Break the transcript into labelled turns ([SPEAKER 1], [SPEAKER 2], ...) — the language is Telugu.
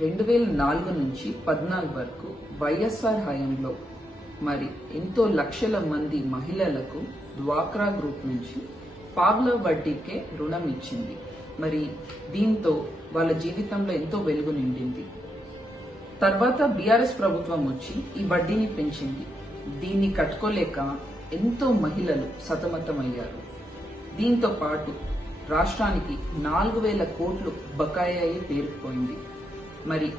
[SPEAKER 1] రెండు వేల నాలుగు నుంచి పద్నాలుగు వరకు వైఎస్ఆర్ హయాంలో మరి ఎంతో లక్షల మంది మహిళలకు డ్వాక్రా గ్రూప్ నుంచి పావుల వడ్డీకే రుణం ఇచ్చింది. మరి దీంతో వాళ్ళ జీవితంలో ఎంతో వెలుగు నిండింది. తర్వాత బీఆర్ఎస్ ప్రభుత్వం వచ్చి ఈ వడ్డీని పెంచింది. దీన్ని కట్టుకోలేక ఎంతో మహిళలు సతమతమయ్యారు. దీంతో పాటు రాష్ట్రానికి నాలుగు వేల కోట్లు బకాయి అయి పేరుకుపోయింది. మరి